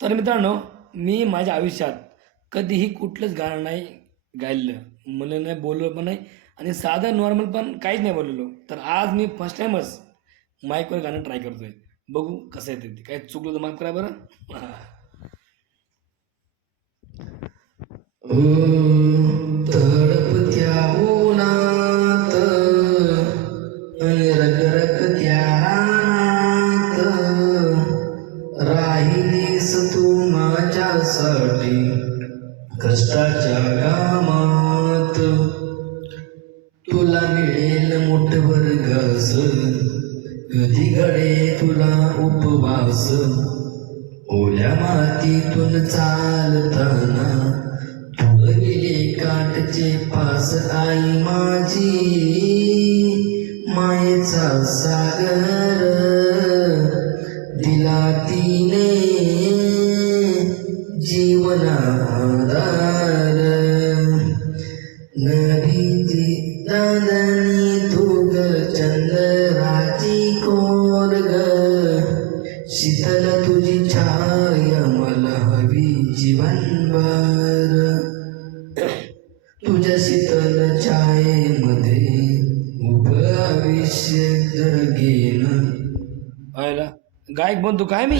तर मित्रांनो, मी माझ्या आयुष्यात कधीही कुठलंच गाणं नाही गायलं. मला नाही बोललो पण नाही आणि साधं नॉर्मल पण काहीच नाही बोललेलो. तर आज मी फर्स्ट टाईमच माईकवर गाणं ट्राय करतोय. बघू कसं येतं ते. काही चुकलं तर माफ करा बरं. ओ तडपत्या उन्हात रखरखत्या रानात राहिलीस तू माझ्यासाठी कष्टाच्या कामात. तुला मिळेल मुठभर घास, कधी घडे तुला उपवास. ओल्या मातीतून चालताना तुला गेले काठचे पास. आई माझी मायेचा सागर दिला तिने जीवनाधार. नदीची दादनी तुग चंद्राची कोर ग, शीतल तुझी छाया मला हवी जीवनभर. तुझ्या शीतल छायेमध्ये उभं आयुष्य जगेन. गायक बनतो काय मी.